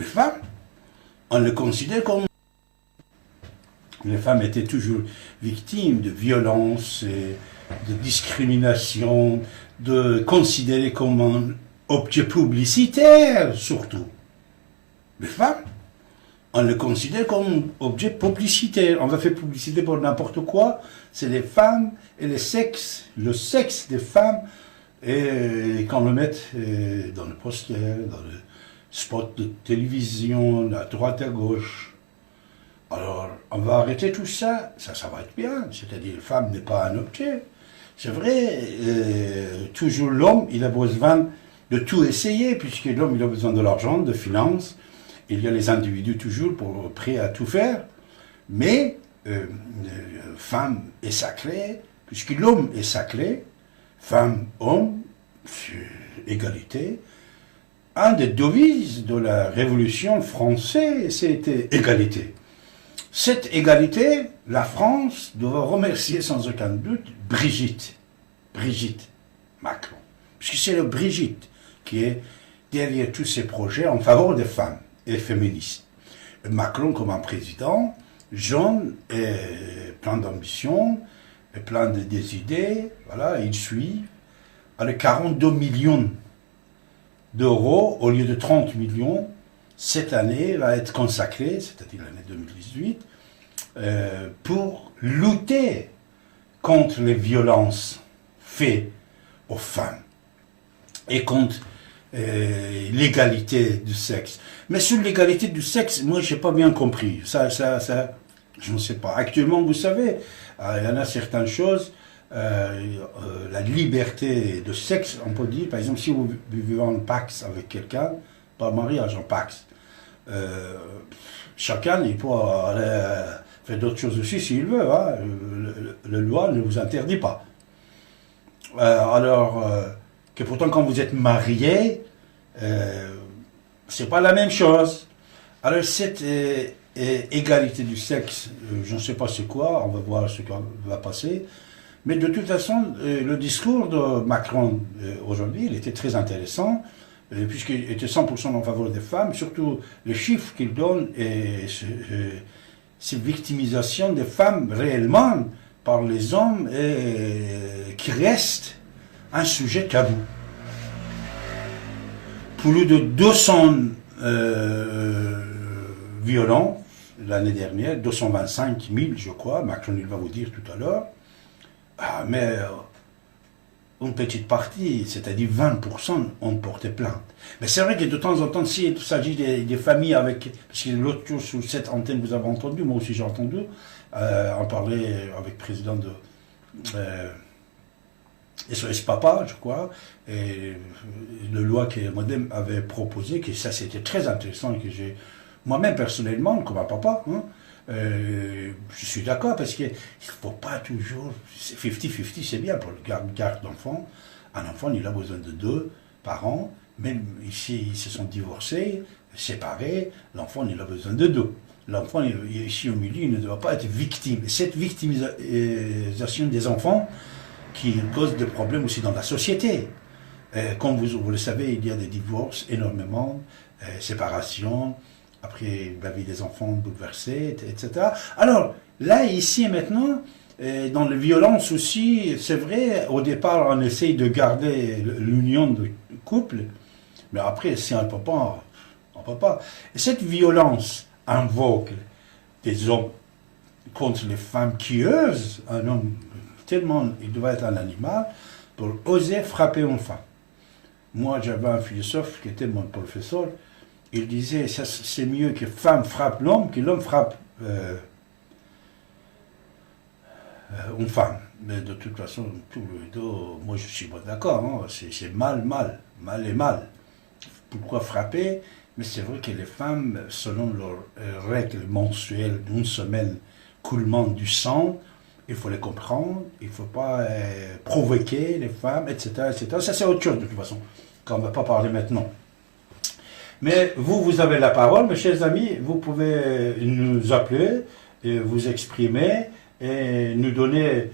Les femmes, on les considère comme... Les femmes étaient toujours victimes de violences, de discrimination, de considérées comme un objet publicitaire, surtout. Les femmes, on les considère comme objet publicitaire. On va faire publicité pour n'importe quoi. C'est les femmes et le sexe des femmes, et qu'on le mette dans le poster, dans le spot de télévision, à droite, à gauche. Alors, on va arrêter tout ça, ça va être bien. C'est-à-dire, la femme n'est pas un objet. C'est vrai, toujours l'homme, il a besoin de tout essayer, puisque l'homme, il a besoin de l'argent, de finances. Il y a les individus toujours prêts à tout faire. Mais, femme est sacrée, puisque l'homme est sacré. Femme, homme, égalité. Un des devises de la Révolution française, c'était égalité. Cette égalité, la France doit remercier sans aucun doute Brigitte Macron. Puisque c'est le Brigitte qui est derrière tous ces projets en faveur des femmes et féministes. Macron, comme un président, jeune et plein d'ambition, et plein des idées, voilà, il suit. Avec 42 millions d'euros au lieu de 30 millions, cette année va être consacrée, c'est-à-dire l'année 2018, pour lutter contre les violences faites aux femmes et contre l'égalité du sexe. Mais sur l'égalité du sexe, moi, je n'ai pas bien compris. Ça, je ne sais pas. Actuellement, vous savez, il y en a certaines choses, la liberté de sexe, on peut dire, par exemple, si vous vivez en pax avec quelqu'un, pas mariage, en pax, chacun, il peut aller faire d'autres choses aussi s'il veut. Hein. La loi ne vous interdit pas. Alors que pourtant, quand vous êtes marié, c'est pas la même chose. Alors, cette égalité du sexe, je ne sais pas c'est quoi, on va voir ce qui va passer. Mais de toute façon, le discours de Macron aujourd'hui, il était très intéressant, puisqu'il était 100% en faveur des femmes, surtout les chiffres qu'il donne et cette victimisation des femmes réellement par les hommes qui reste un sujet tabou. Plus de 200 violents l'année dernière, 225 000 je crois, Macron il va vous dire tout à l'heure. Ah, mais une petite partie, c'est-à-dire 20%, ont porté plainte. Mais c'est vrai que de temps en temps, s'il s'agit des familles avec... Parce que l'autre jour, sur cette antenne, vous avez entendu, moi aussi j'ai entendu, en parler avec le président de SOS Papa, je crois, et le loi que Modem avait proposé, que ça c'était très intéressant, que j'ai moi-même personnellement, comme un papa, hein, je suis d'accord parce qu'il ne faut pas toujours... 50-50, c'est bien pour le garde d'enfant. Un enfant, il a besoin de 2 parents. Même ici, ils se sont divorcés, séparés. L'enfant, il a besoin de 2. L'enfant, ici au milieu, il ne doit pas être victime. Cette victimisation des enfants qui cause des problèmes aussi dans la société. Comme vous le savez, il y a des divorces énormément, séparations, après la vie des enfants bouleversée, etc. Alors, là, ici et maintenant, dans les violences aussi, c'est vrai, au départ, on essaye de garder l'union de couple, mais après, si on ne peut pas, on ne peut pas. Et cette violence invoque des hommes contre les femmes qui osent, un homme, tellement il doit être un animal, pour oser frapper une femme. Moi, j'avais un philosophe qui était mon professeur. Il disait, c'est mieux que femme frappe l'homme que l'homme frappe une femme. Mais de toute façon, tout le dos, moi je suis pas d'accord, hein, c'est mal et mal. Pourquoi frapper? Mais c'est vrai que les femmes, selon leurs règles mensuelles d'une semaine, coulement du sang, il faut les comprendre, il ne faut pas provoquer les femmes, etc., etc. Ça c'est autre chose de toute façon, qu'on ne va pas parler maintenant. Mais vous avez la parole, mes chers amis, vous pouvez nous appeler, et vous exprimer et nous donner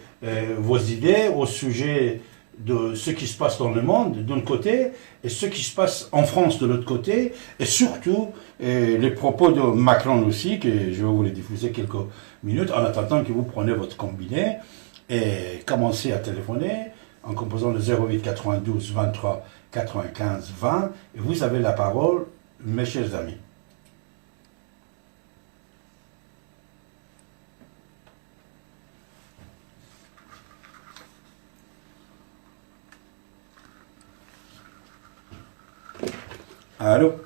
vos idées au sujet de ce qui se passe dans le monde d'un côté et ce qui se passe en France de l'autre côté, et surtout les propos de Macron aussi, que je vais vous les diffuser quelques minutes en attendant que vous preniez votre combiné et commencez à téléphoner en composant le 08 92 23 95 20 et vous avez la parole, mes chers amis. Allô?